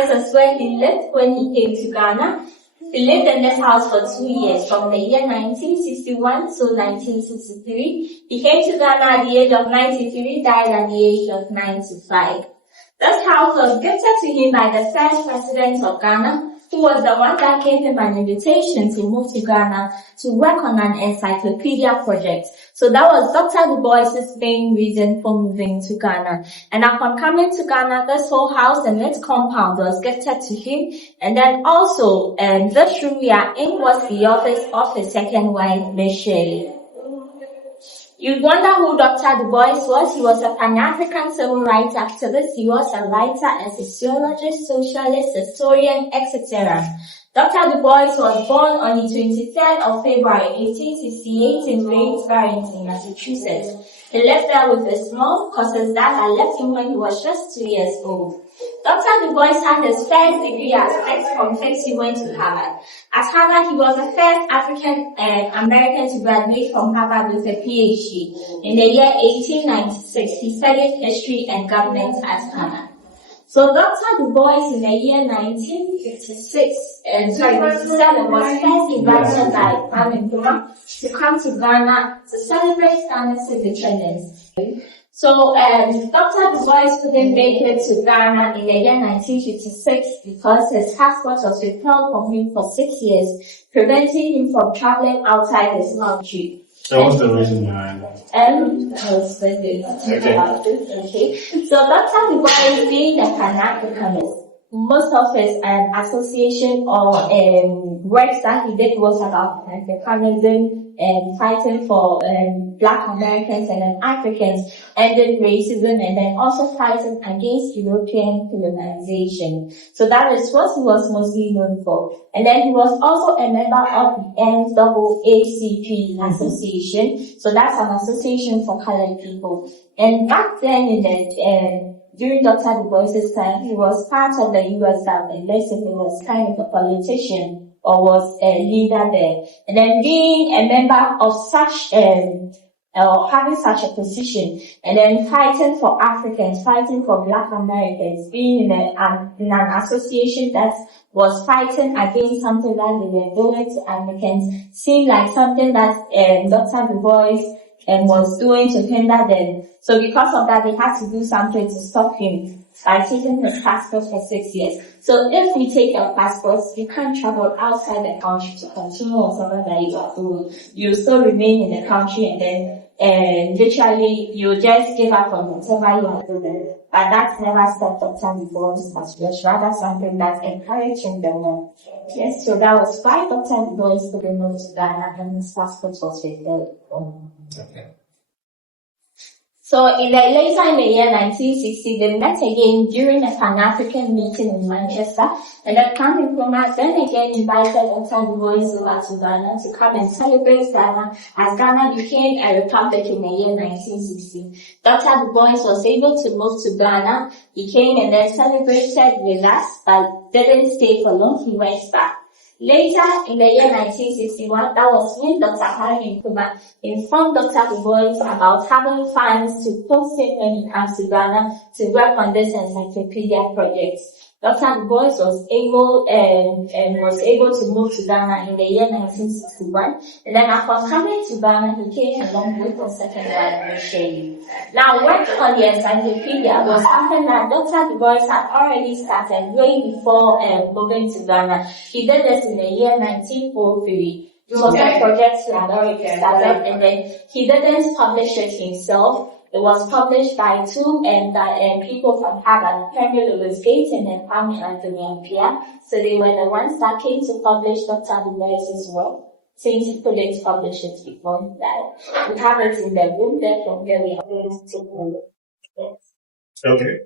this is where he lived when he came to Ghana. He lived in this house for 2 years, from the year 1961 to 1963. He came to Ghana at the age of 93, died at the age of 95. This house was gifted to him by the first president of Ghana, who was the one that gave him an invitation to move to Ghana to work on an encyclopedia project. So that was Dr. Du Bois's main reason for moving to Ghana. And upon coming to Ghana, this whole house and its compound was gifted to him. And then also, this room we are in was the office of his second wife, Miss Shirley. You wonder who Dr. Du Bois was. He was a Pan-African civil rights activist. He was a writer, a sociologist, socialist, historian, etc. Dr. Du Bois was born on the 23rd of February 1868 in Rains, Barrington, Massachusetts. He lived there with his mom because his dad had left him when he was just 2 years old. Dr. Du Bois had his first degree as Fix. From Fix, he went to Harvard. At Harvard, he was the first African American to graduate from Harvard with a PhD. In the year 1896, he studied history and government at Harvard. So Dr. Du Bois in the year 1957 was first invited by Kwame Nkrumah to come to Ghana to celebrate Ghana's independence. So Dr. Du Bois couldn't make it to Ghana in the year 1956 because his passport was withheld from him for 6 years, preventing him from traveling outside his country. So what's the reason behind that? I'll explain about this. Okay. So Dr. Du Bois, being a Pan-Africanist, most of his association or works that he did was about Pan-Africanism and fighting for Black Americans and then Africans, ending racism, and then also fighting against European colonization. So that is what he was mostly known for. And then he was also a member of the NAACP association. So that's an association for colored people. And back then in the during Dr. Du Bois's time, he was part of the U.S. government. Let's say he was kind of a politician or was a leader there. And then being a member of such, or having such a position, and then fighting for Africans, fighting for Black Americans, being in an association that was fighting against something that they were doing to Americans, seemed like something that Dr. Du Bois was doing to hinder them. So because of that, they had to do something to stop him by taking his passport for 6 years. So if we take your passports, you can't travel outside the country to continue whatever that you are doing. You still remain in the country, and then literally you just give up on whatever you are doing. But that's never stopped Dr. Du Bois' passport, rather something that encouraged him the more. Yes, so that was why Dr. Du Bois couldn't move to Ghana and his passport was withheld. Okay. So later in the year 1960, they met again during a Pan-African meeting in Manchester, and then Kwame Nkrumah then again invited Dr. Du Bois over to Ghana to come and celebrate Ghana as Ghana became a republic in the year 1960. Dr. Du Bois was able to move to Ghana. He came and then celebrated with us, but didn't stay for long. He went back. Later, in the year 1961, that was when Dr. Nkrumah informed Dr. Du Bois about having funds to post him when he comes to Ghana to work on this encyclopedia project. Dr. Du Bois was able to move to Ghana in the year 1961, and then upon coming to Ghana, he came along with his second wife, Miss Shirley. Now, work on the encyclopedia was something that Dr. Du Bois had already started way before moving to Ghana. He did this in the year 1903. It was a project he had already started, and then he didn't publish it himself. It was published by two people from Harvard, Henry Louis Gates and then Kwame Anthony Appiah. So they were the ones that came to publish Dr. Du Bois's work, since he couldn't publish it before that. We have it in the room there from where we are going to take a look. Yes. Okay.